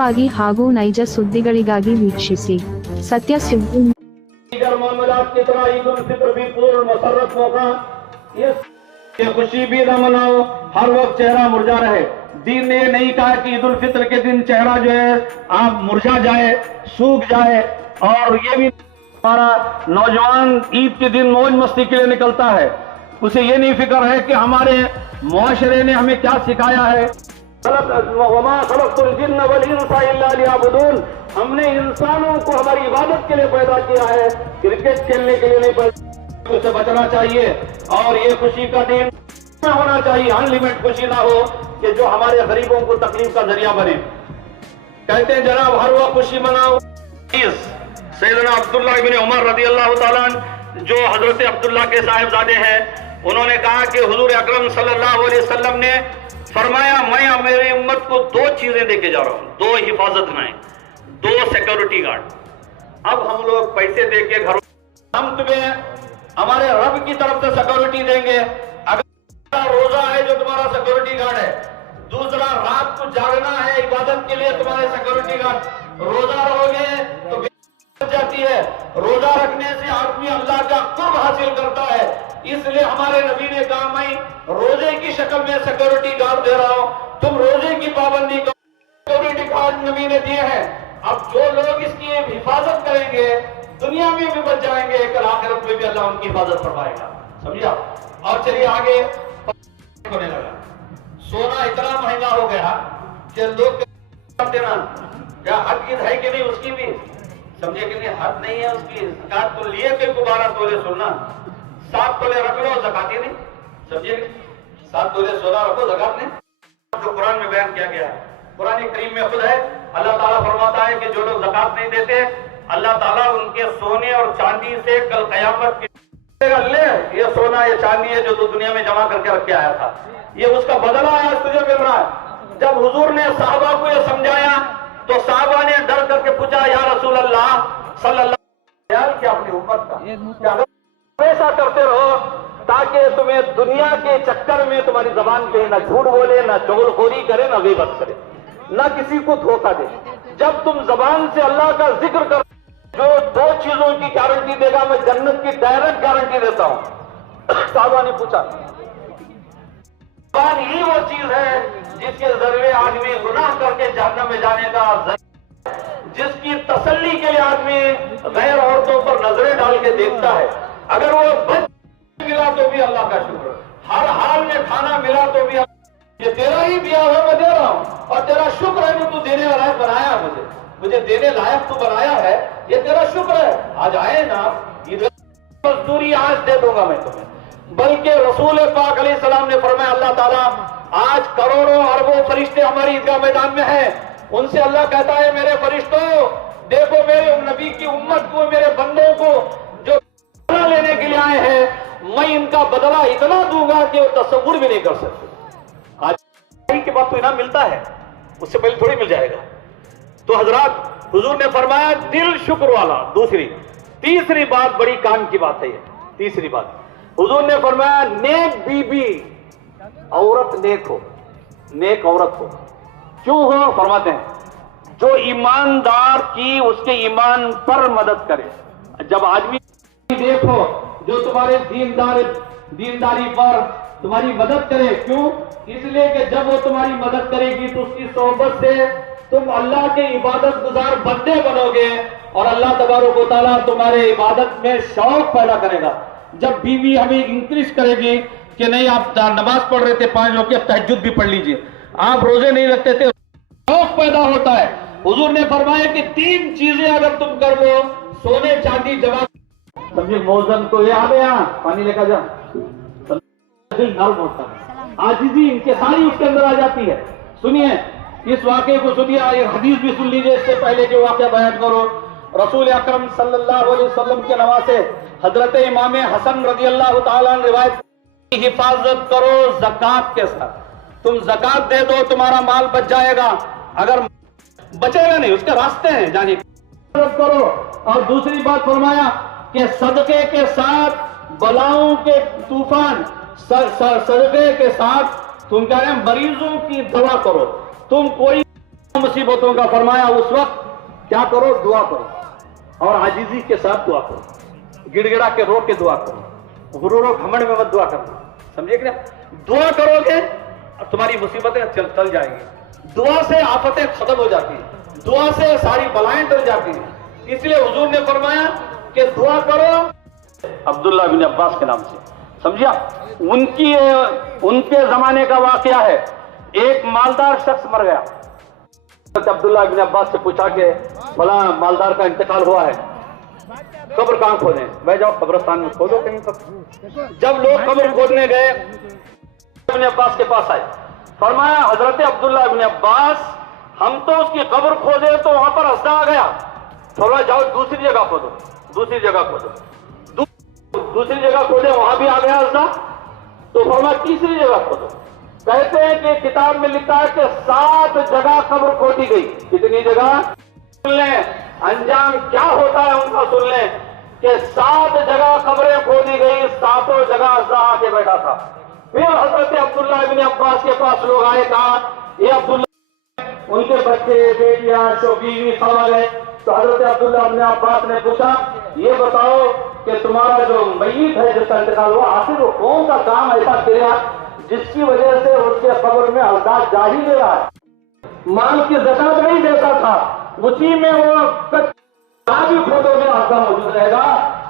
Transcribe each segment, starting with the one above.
ವಾಗಿ ಹಾಗೂ ನೈಜ ಸುದ್ದಿಗಳಿಗಾಗಿ ವೀಕ್ಷಿಸಿ ಸತ್ಯ ಸುದ್ದಿ। मामलात की तरह ईद उल फित्र भी पूर्ण मसरत मौका, ये खुशी भी न मनाओ, हर वक्त चेहरा मुरझा रहे। दीन ने नहीं कहा कि ईद उल फित्र के दिन चेहरा जो है आप मुरझा जाए, सूख जाए। और ये भी हमारा नौजवान ईद के दिन मौज मस्ती के लिए निकलता है, उसे ये नहीं फिक्र है कि हमारे मुआशरे ने हमें क्या सिखाया है। वमा खलक़तुल जिन्न वल इंसा इल्ला लियअबुदून, हमने इंसानों को हमारी इबादत के लिए पैदा किया है, क्रिकेट खेलने के लिए नहीं पैदा। उसे बचना चाहिए और ये खुशी का दिन होना चाहिए, अनलिमिटेड खुशी ना हो कि जो हमारे गरीबों को तकलीफ का जरिया बने। कहते हैं जनाब हर वक्त खुशी मनाओ। सैयदना अब्दुल्लाह इब्न उमर रज़ी अल्लाह ताला जो हजरत अब्दुल्लाह के साहिबजादे हैं, उन्होंने कहा कि हुजूर अकरम सल्लल्लाहु अलैहि वसल्लम ने फरमाया मैं मेरी उम्मत को दो चीजें देके जा रहा हूँ, दो हिफाजतनाएं, दो सिक्योरिटी गार्ड। अब हम लोग पैसे देके घर, हम तुम्हें हमारे रब की तरफ से सिक्योरिटी देंगे। अगर रोजा है जो तुम्हारा सिक्योरिटी गार्ड है, दूसरा रात को जागना है इबादत के लिए तुम्हारे सिक्योरिटी गार्ड। रोजा रहोगे तो जाती है, रोजा रखने से आदमी अल्लाह का कुर्ब हासिल करता है। इसलिए हमारे नबी ने कहा मैं रोजे की शक्ल में सिक्योरिटी गार्ड दे रहा हूं, तुम रोजे की पाबंदी करो। सिक्योरिटी गार्ड नबी ने दिए हैं। अब जो लोग इसकी हिफाजत करेंगे दुनिया में भी बच जाएंगे, कल आखिरत में भी अल्लाह उनकी हिफाजत फरमाएगा। समझा? और चलिए आगे होने लगा। सोना इतना महंगा हो गया कि लोग देना क्या हद ईद है कि नहीं, उसकी भी समझे कि नहीं, हद नहीं है उसकी। ज़कात तो लिए थे 12 तोले सोना, 7 तोले रख लो, ज़कात ही नहीं। समझे 7 तोले सोना रखो, ज़कात नहीं। जो कुरान में बयान किया गया है, कुरान करीम में खुद है, अल्लाह ताला फरमाता है कि जो लोग ज़कात नहीं देते अल्लाह ताला उनके सोने और चांदी से कल क़यामत के ले ये सोना ये चांदी है जो तू दुनिया में जमा करके रख के आया था, ये उसका बदला आज तुझे मिल रहा है। जब हुजूर ने साहबा को ये समझाया तो साहबा ने डर करके पूछा या रसूल अल्लाह सल्लल्लाहु अलैहि वसल्लम क्या अपनी उम्मत का क्या ऐसा करते रहो ताकि तुम्हें दुनिया के चक्कर में तुम्हारी जबान पे ना झूठ बोले, ना चुगलखोरी करे, ना गीबत करे, ना किसी को धोखा दे। जब तुम जबान से अल्लाह का जिक्र कर, जो दो चीजों की गारंटी देगा, मैं जन्नत की डायरेक्ट गारंटी देता हूं। साहबा ने पूछा जबान ही वो चीज है जिसके जरिए आदमी गुनाह करके जहन्नम में जाने का, जिसकी तसल्ली के लिए आदमी गैर औरतों पर नजरें डाल के देखता है। अगर वो बच मिला तो भी अल्लाह का शुक्र, हर हाल में खाना मिला तो भी ये तेरा ही दिया हुआ मैं दे रहा हूं और तेरा शुक्र है कि तू देने वाला है, बनाया मुझे देने लायक तू बनाया है, ये तेरा शुक्र है। आज आए ना इधर मजदूरी आज दे दूंगा मैं तुम्हें। बल्कि रसूल पाक अलैहिस्सलाम ने फरमाया अल्लाह ताला आज करोड़ों अरबों फरिश्ते हमारी ईदगाह मैदान में हैं, उनसे अल्लाह कहता है मेरे फरिश्तों देखो मेरे नबी की उम्मत को, मेरे बंदों को जो बदला लेने के लिए आए हैं, मैं इनका बदला इतना दूंगा कि वो तस्वुर भी नहीं कर सकते। आज के बाद तो इनाम मिलता है, उससे पहले थोड़ी मिल जाएगा। तो हजरात हुजूर ने फरमाया दिल शुक्र वाला। दूसरी तीसरी बात बड़ी काम की बात है, ये तीसरी बात हुजूर ने फरमाया नेक बीबी, औरत नेक हो, नेक औरत हो। क्यों हो? फरमाते हैं जो ईमानदार की उसके ईमान पर मदद करे। जब आदमी देखो जो तुम्हारे दीनदारी पर तुम्हारी मदद करे, क्यों? इसलिए कि जब वो तुम्हारी मदद करेगी तो उसकी सोहबत से तुम अल्लाह के इबादत गुजार बंदे बनोगे और अल्लाह तबारक व तआला तुम्हारे इबादत में शौक पैदा करेगा। जब बीवी हमें इंक्रीज करेगी कि नहीं आप नमाज पढ़ रहे थे 5 लोग की, अब तहज्जुद भी पढ़ लीजिए, आप रोजे नहीं रखते थे, शौक पैदा होता है। हुजूर ने फरमाया कि 3 चीजें अगर तुम कर लो, सोने चांदी जमा, समझे मौजन तो ये आ गया पानी लेकर जा, नर्म होता है, आजिज़ी इनके सारी उसके अंदर आ जाती है। सुनिए इस वाक़े को सुनिए, ये हदीस भी सुन लीजिए इससे पहले कि वाक़या बयान करो। रसूल अकरम सल्लल्लाहु अलैहि वसल्लम के नवाज से हजरत इमाम हसन रज़ी अल्लाह ताला रिवायत, हिफाजत करो ज़कात के साथ। तुम ज़कात दे दो तुम्हारा माल बच जाएगा, अगर बचेगा नहीं उसके रास्ते हैं जाने करो। और दूसरी बात फरमाया कि सदके के साथ बलाओं के तूफान, सदके के साथ तुम कह रहे हैं मरीजों की दवा करो। तुम कोई मुसीबतों का फरमाया उस वक्त क्या करो, दुआ करो और आजीजी के साथ दुआ करो, गिड़गिड़ा के रो के दुआ करो, गुरूर और घमंड में मत दुआ करना, समझे कि ना? दुआ करोगे और तुम्हारी मुसीबतें चल जाएंगी। दुआ से आफतें खत्म हो जाती हैं, दुआ से सारी बलाएं टल जाती हैं। इसलिए हुजूर ने फरमाया कि दुआ करो। अब्दुल्ला बिन अब्बास के नाम से, समझिया? उनके जमाने का वाकया है। एक मालदार शख्स मर गया। अब्दुल्ला बिन अब्बास से पूछा कि फला मालदार का इंतकाल हुआ है, कब्र कहां खोदें? भाई जाओ कब्रिस्तान में खोदो कहीं पर। जब लोग कब्र खोदने गए, इब्न अब्बास के पास आए, फरमाया हजरत अब्दुल्ला बिन अब्बास, हम तो उसकी कब्र खोदे तो वहां पर हंसदा आ गया। फरमाया जाओ दूसरी जगह खोदो, दूसरी जगह खोदो। दूसरी जगह खोदे, वहां भी आ गया हंसदा। तो फरमाया तीसरी जगह खोदो। कहते हैं कि किताब में लिखा है कि 7 जगह कब्र खोदी गई। कितनी जगह? सुन लें, अंजाम क्या होता है उनका सुन लें कि 7 जगह कब्रें खोदी गई, 7 जगह हंसदा आके बैठा था। फिर हजरत अब्दुल्ला इब्न अब्बास के पास लोग आए, कहा ये अब्दुल्ला, उनके बच्चे, बेटियां, बीवी सब आ गए। तो हजरत अब्दुल्ला इब्न अब्बास ने पूछा, ये बताओ कि तुम्हारा जो मय्यत है जिसका इंतकाल हुआ, आखिर वो कौन सा काम ऐसा किया जिसकी वजह से उसके कब्र में हंसदा जा ही दे रहा है? माल की ज़कात नहीं देता था, उसी में वो भी खोदों में हंसदा मौजूद रहेगा।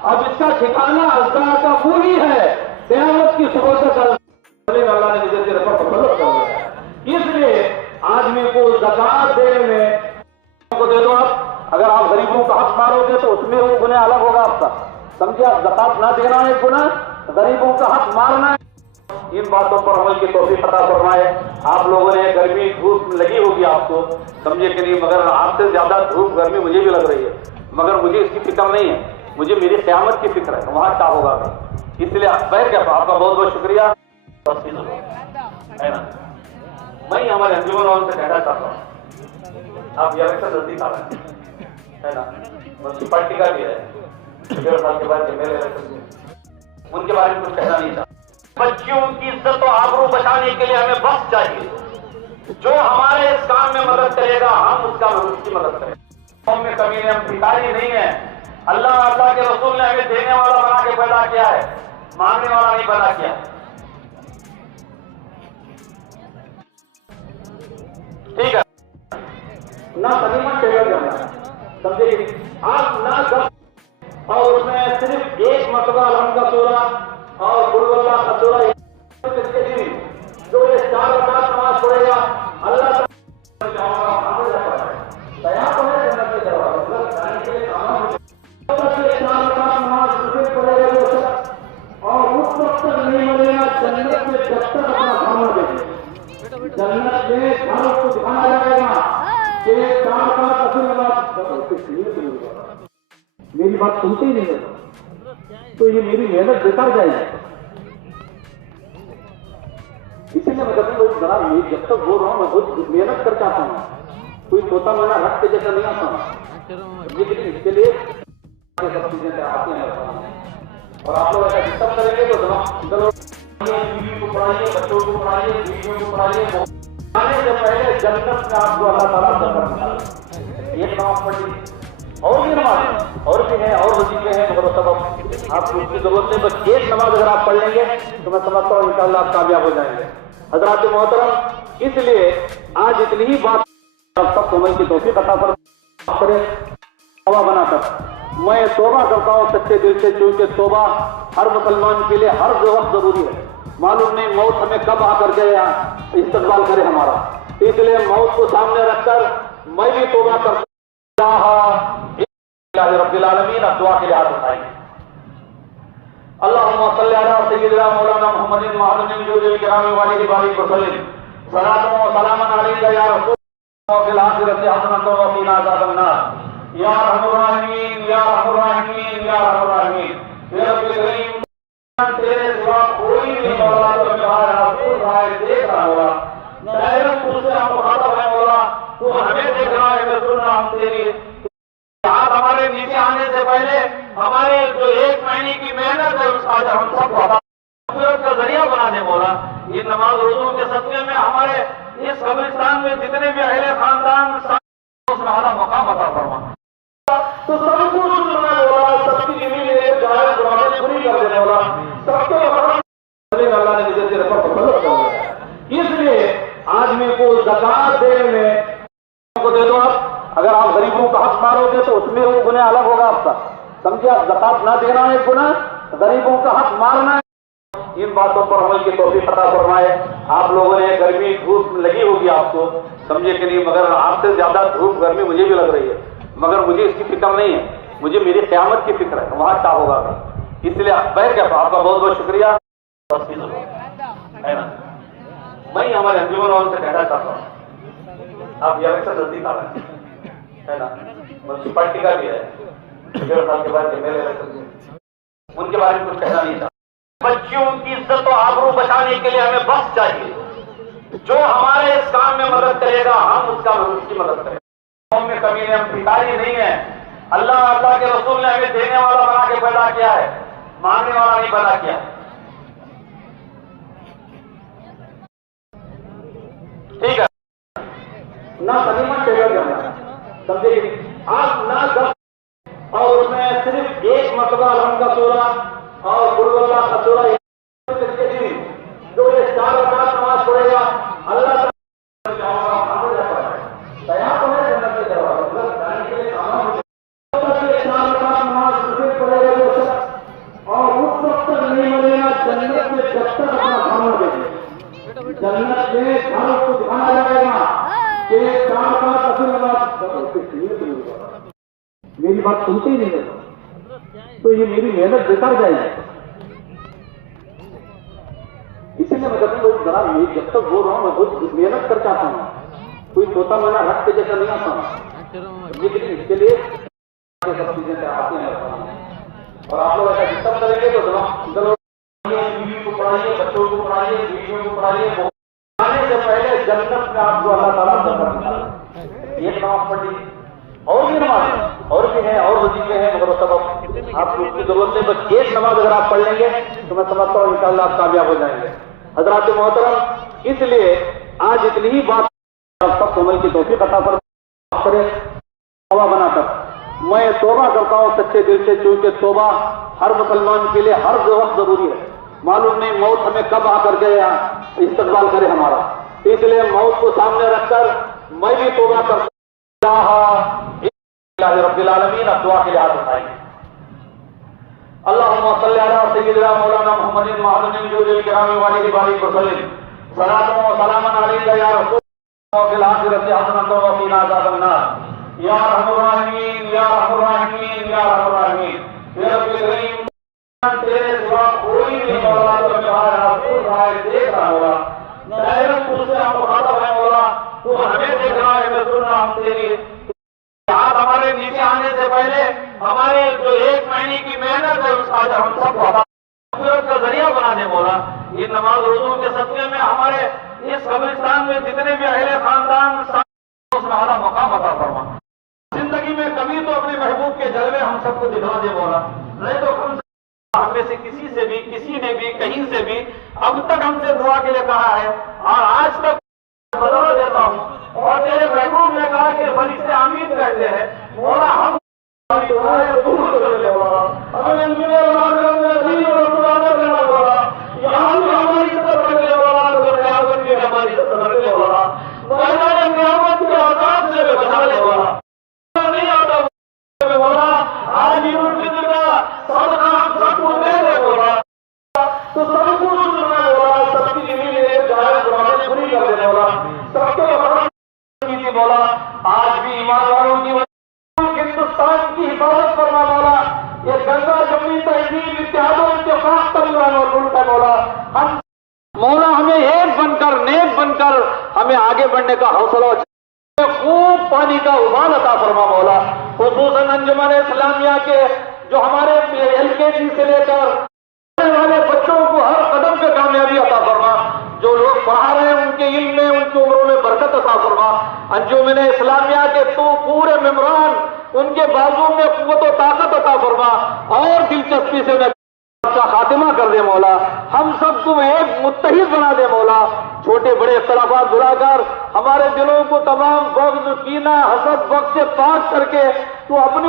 अब इसका ठिकाना हंसदा का वो ही है, क़यामत की सुबह तक अल्लाह ने मुझे तेरे पर तसल्लुत कर दिया। इसलिए आदमी को ज़कात देने में को दे दो आप। अगर आप गरीबों का हक मारोगे तो उसमें वो गुनाह अलग होगा आपका, समझे? आप ज़कात ना देना है गुनाह, गरीबों का हक मारना है। इन बातों पर अमल की तौफीक अता फरमाए। आप लोगों ने गर्मी धूप लगी होगी आपको, समझे कि नहीं? मगर आपसे ज्यादा धूप गर्मी मुझे भी लग रही है, मगर मुझे इसकी फिक्र नहीं है, मुझे मेरी क़यामत की फिक्र है, वहां क्या होगा। इसलिए बैठ गया। आपका बहुत बहुत शुक्रिया, है ना? मैं हमारे अंजुमन वालों से कहना चाहता हूँ, आप ये इलेक्शन नजदीक आ रहे है ना? म्यूनसिपालिटी का भी है, 1.5 साल के बाद मेरे इलेक्शन, उनके बारे में कुछ कहना नहीं चाहता। बच्चियों की इज्जत और आबरू बचाने के लिए हमें वक्त चाहिए। जो हमारे इस काम में मदद करेगा, हम उसकी मदद करें। हम में कमी है, हम भिखारी नहीं है। अल्लाह के रसूल ने हमें देने वाला बना के पैदा किया है, मांगने वाला नहीं पैदा किया। ठीक है ना? तकरीबन टेबल करना, समझे? आप ना कर और उसमें सिर्फ एक मरतबा अलहम्द का सूरा और गुरुल्लाह का सूरा, जो ये 4 रकात नमाज पढ़ेगा, अल्लाह तैयार तो है जन्नत के दरवाजे और उस वक्त तक नहीं मिलेगा जन्नत में जब तक अपना खाना देंगे। जन्नत में घर को दिखाया जाएगा कि 4 रकात असर नमाज। मेरी बात सुनते ही नहीं है तो ये मेरी मेहनत बेकार जाएगी। इसीलिए मैं कभी कोई जरा जब तक बोल रहा हूँ, मैं बहुत मेहनत करके आता हूँ, कोई तोता मैना रख के जैसा नहीं आता हूँ। लेकिन इसके लिए सब चीजें आती हैं और आप लोग ऐसा डिस्टर्ब करेंगे तो बीवी को पढ़ाइए, बच्चों को पढ़ाइए, बीवियों को पढ़ाइए। आने से पहले जन्नत में आपको अल्लाह ताला जन्नत एक नमाज पढ़ लीजिए, और भी नमाज और भी है, और वजीफे हैं, मगर सब आपको उसकी जरूरत नहीं। बस एक नमाज अगर आप पढ़ लेंगे तो मैं समझता हूँ इंशाअल्लाह आप कामयाब हो जाएंगे। हजरात मोहतरम, इसलिए आज इतनी ही बात सब समझ की तौफीक अता करें। तौबा बनाकर मैं तौबा करता हूँ सच्चे दिल से, क्योंकि तौबा हर मुसलमान के लिए हर वक्त जरूरी है। मालूम नहीं मौत हमें कब आकर के इस्तकबाल करे हमारा, इसलिए मौत को सामने रखकर मैं भी तौबा करता रब्बिल आलमीन। अब दुआ के लिए हाथ उठाएंगे। अल्लाहुम्मा सल्ली अला सय्यिदिना मौलाना मुहम्मदिन व अला नबियिल किराम व आलिहि बारिक व सल्लिम। सलातु व सलामुन अलैका या रसूल व फिल आखिरति हसनतु व क़िना अज़ाबन नार। या अर्हमर राहिमीन, या अर्हमर राहिमीन, या अर्हमर राहिमीन। या रब्बिल करीम, तेरे सिवा कोई नहीं मौला, तो तुम्हारा रसूल राह देख रहा होगा, डायरेक्ट तुझसे हम मुखातब है मौला, तू हमें देख रहा है, मैं सुन रहा हूं तेरी। आप हमारे नीचे आने से पहले हमारे जो 1 महीने की मेहनत है उसका हम सबको का जरिया बना दे मौला। ये नमाज रोजों के सदक़े में हमारे इस قبرستان میں جتنے بھی اہل خاندان سبحانہ مقام عطا فرما. تو سب کو سننا مولا, سب کی زمین جائز برابر پوری کر دے مولا, سب کو اللہ نے مجھے تیرے پر مسلط کر دیا. اس لیے آدمی کو زکات دینے میں کو دے دو آپ. اگر آپ غریبوں کا حق مارو گے تو اس میں وہ گناہ الگ ہوگا آپ کا, سمجھے. آپ زکات نہ دینا ہے گناہ, غریبوں کا حق مارنا ہے. ان باتوں پر عمل کی توفیق عطا فرمائے. آپ لوگوں نے گرمی دھوپ لگی ہوگی آپ کو, سمجھے کہ نہیں, مگر آپ سے زیادہ دھوپ گرمی مجھے بھی لگ رہی ہے, مگر مجھے اس کی فکر نہیں ہے, مجھے میری قیامت کی فکر ہے, وہاں کیا ہوگا. اس لیے بیٹھ گیا. آپ کا بہت بہت شکریہ. میں ہمارے انجمن والوں سے کہنا چاہتا ہوں, آپ یہ سے جلدی آ رہے ہیں نا, منسپلٹی کا بھی ہے, 1.5 سال کے بعد ان کے بارے میں کچھ کہنا نہیں چاہتا. بچیوں کی عزت و آبرو بچانے کے لیے ہمیں وقت چاہیے. جو ہمارے اس کام میں مدد کرے گا ہم اس کی مدد کریں. قوم میں کمی نے, ہم بھکاری نہیں ہیں. اللہ کے رسول نے ہمیں دینے والا بنا کے پیدا کیا ہے, مانگنے والا نہیں پیدا کیا. ٹھیک ہے, نہ غنیمت ٹیبل جانا, سمجھے. آپ نہ دس اور اس میں صرف ایک مرتبہ الحمد کا سورہ اور قل اللہ کا سورہ, جو یہ 4 رکعت نماز پڑھے گا اللہ جنت میں گھر کو دکھانا جائے گا کہ 4 رکعت میری بات سنتے ہی نہیں ہے تو یہ میری محنت بیکار جائے گی. اسی لیے میں کہتا ہوں ذرا جب تک بول رہا ہوں میں بہت محنت کر چاہتا ہوں, کوئی چھوٹا مہینہ رکھ کے جیسا نہیں آتا ہوں. لیکن اس کے لیے سب چیزیں آتی ہیں اور آپ لوگ ایسا ڈسٹرب کریں گے تو بیوی کو پڑھائیے, بچوں کو پڑھائیے, بیویوں کو پڑھائیے. آنے سے پہلے جنت میں آپ کو اللہ تعالیٰ سے ایک نماز پڑھ لیجیے, اور بھی نماز اور بھی ہیں, اور وظیفے ہیں, مگر سب آپ کو اس کی ضرورت نہیں. بس ایک نماز اگر آپ پڑھ لیں گے تو میں سمجھتا ہوں انشاءاللہ آپ کامیاب ہو جائیں گے. حضرات محترم, اس لیے آج اتنی ہی بات سب عمل کی توفیق عطا فرمائے. توبہ بنا کر میں توبہ کرتا ہوں سچے دل سے, کیونکہ توبہ ہر مسلمان کے لیے ہر وقت ضروری ہے. معلوم نہیں موت ہمیں کب آ کر کے استقبال کرے ہمارا. اس لیے موت کو سامنے رکھ کر میں بھی توبہ کرتا ہوں. رب العالمین, اب دعا کے لیے ہاتھ اٹھائیں. اللہم صلی علی سیدنا مولانا محمد معظم جود الکرام والد بارک وسلم. صلاۃ و سلام علیک یا رسول اللہ فی الآخرۃ حسنۃ و قنا عذاب النار. یا ارحم الراحمین, یا ارحم الراحمین, یا ارحم الراحمین. یا رب کریم, تیرے سوا کوئی نہیں مولا, تو ہمارا رسول رائے دیکھ رہا مولا. ڈائریکٹ تجھ سے ہم مخاطب ہیں مولا, تو ہمیں دیکھ رہا ہے, میں سن رہا ہوں تیری. آپ ہمارے نیچے آنے سے پہلے ہمارے جو 1 مہینے کی محنت ہے اس کا ہم سب کو کا ذریعہ بنا دے مولا. یہ نماز روزوں کے صدقے میں ہمارے اس قبرستان میں جتنے بھی اہل خاندان سبحانہ مقام عطا فرما. زندگی میں کبھی تو اپنے محبوب کے جلوے ہم سب کو دکھا دے مولا, نہیں تو ہم میں سے کسی نے بھی کہیں سے بھی اب تک ہم سے دعا کے لیے کہا ہے اور آج تک بدل دیتا ہوں. اور تیرے محبوب نے کہا کہ فرشتے آمین کہتے ہیں مولا. ہم آج بھی ایمان والوں کی ہندوستان کی حفاظت کرنا مولا. یہ گنگا جمنی تہذیب اتحاد و اتفاق تنظیم اور ملک ہے مولا. ہم مولا ہمیں ایک بن کر, نیک بن کر ہمیں آگے بڑھنے کا حوصلہ, خوب پانی کا ابال عطا فرما مولا. خصوصاً انجمن اسلامیہ کے جو ہمارے LKG سے لے کر والے بچوں کو ہر قدم پہ کامیابی عطا فرما. جو لوگ پڑھا رہے ہیں ان کے علم میں, ان کی عمروں میں برکت عطا فرما. انجمن اسلامیہ کے تو پورے ممبران, ان کے بازو میں قوت و طاقت عطا فرما اور دلچسپی سے اچھا خاتمہ کر دے مولا. ہم سب کو ایک متحد بنا دے مولا. چھوٹے بڑے اختلافات بھلا کر ہمارے دلوں کو تمام بغض کینہ حسد بغض سے پاک کر کے تو اپنے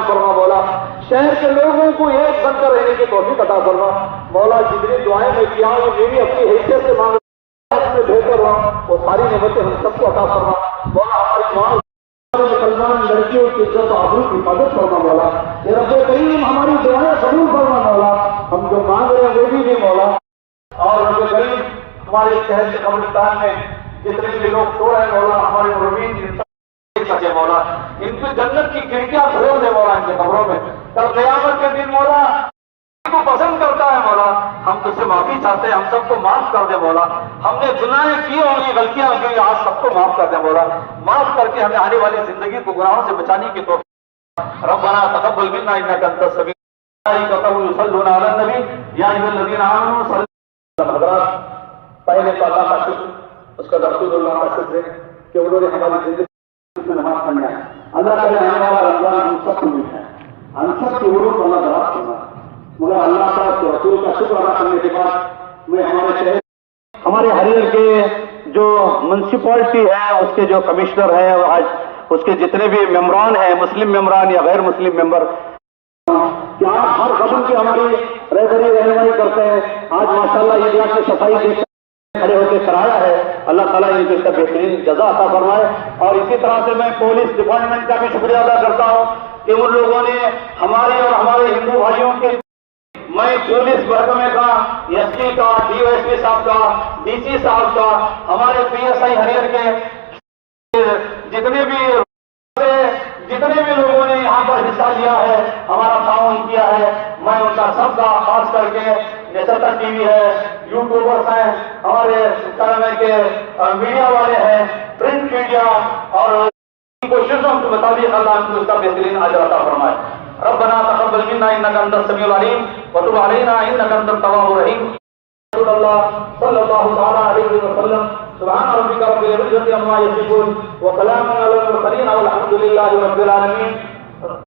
فرما مولا، شہر کے لوگوں کو ایک بن کر رہنے کی توفیق عطا فرما مولا۔ جتنی دعائیں میں کیا ہوں میری اپنی حیثیت سے مانگ میں بہتر ہوں وہ ساری نعمتیں ہم سب کو عطا فرما مولا۔ ہماری ماں مسلمان لڑکیوں کی عزت و آبرو کی حفاظت فرما مولا۔ اے رب کریم ہماری دعائیں قبول فرما مولا، ہم جو مانگ رہے ہیں وہ بھی نہیں مولا۔ اور رب کریم ہمارے شہر کے قبرستان میں جتنے بھی لوگ سو رہے ہیں مولا، ہمارے مربین سکے مولا، ان کی جنت کی کھڑکیاں کھول دے مولا ان کے قبروں میں۔ کل قیامت کے دن مولا کو پسند کرتا ہے مولا، ہم تجھ سے معافی چاہتے ہیں، ہم سب کو معاف کر دے مولا۔ ہم نے گناہیں کی ہوں گی، غلطیاں کی، آج سب کو معاف کر دے مولا۔ معاف کر کے ہمیں آنے والی زندگی کو گناہوں سے بچانے کی توفیق ربنا تقبل منا انک انت السمیع العلیم یصلون علی النبی یا ایھا الذین آمنوا صلوا۔ حضرات، پہلے تو اللہ کا شکر، اس کا رسول اللہ کا شکر ہے کہ انہوں نے ہماری زندگی میں نماز پڑھنا ہے۔ اللہ تعالیٰ آنے والا رمضان ہم سب کو ملتا ہے، ہم سب کی عمروں کو اللہ دراز کرنا ہے، مگر اللہ کا رسول کا شکر ادا کرنے کے بعد میں ہمارے شہر ہمارے ہریئر کے جو میونسپلٹی ہے اس کے جو کمشنر ہیں، آج اس کے جتنے بھی ممبران ہیں، مسلم ممبران یا غیر مسلم ممبر، کہ آپ ہر قدم کی ہماری رہبری رہنمائی کرتے ہیں۔ آج ماشاءاللہ عیدگاہ کی صفائی دیکھ کھڑے ہو کے کرایا ہے، اللہ تعالیٰ ان کو اس کا بہترین جزا عطا فرمائے۔ اور اسی طرح سے میں پولیس ڈپارٹمنٹ کا بھی شکریہ ادا کرتا ہوں کہ ان لوگوں نے ہمارے اور ہمارے ہندو بھائیوں کے، میں پولیس محکمے کا، ایس پی کا، ڈی او ایس پی صاحب کا، ڈی سی صاحب کا، ہمارے پی ایس آئی ہریئر کے جتنے بھی لوگوں نے یہاں پر حصہ لیا ہے، ہمارا تعاون کیا ہے، میں ان کا سب کا خاص کر کے نشتر ٹی وی ہے، یوٹیوبرس ہیں، ہمارے کرنے کے میڈیا والے ہیں، پرنٹ میڈیا، اور کوششوں کے مطابق اللہ ان کو اس کا بہترین اجر عطا فرمائے۔ ربنا تقبل منا انک انت السمیع العلیم وتب علینا انک انت التواب الرحیم۔ رسول اللہ صلی اللہ تعالی علیہ وسلم۔ سبحان ربک رب العزۃ عما یصفون وسلام علی المرسلین والحمد للہ رب العالمین۔